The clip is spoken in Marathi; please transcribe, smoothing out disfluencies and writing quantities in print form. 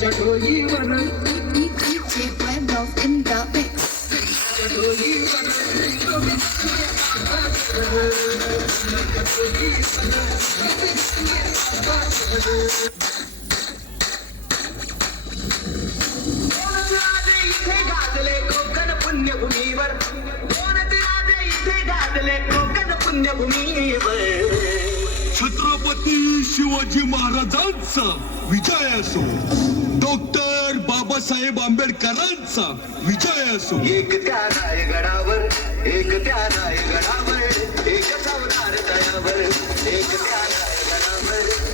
त्यांच्या डोईवर इथे गाजले कोकण पुण्यभूमीवर इथे गाजले कोकण पुण्यभूमीवर छत्रपती शिवाजी महाराजांचा विजय असो, डॉक्टर बाबासाहेब आंबेडकरांचा विजय असो. एक त्या रायगडावर एक त्या रायगडावर एक सावधान दयावर एक त्या रायगडावर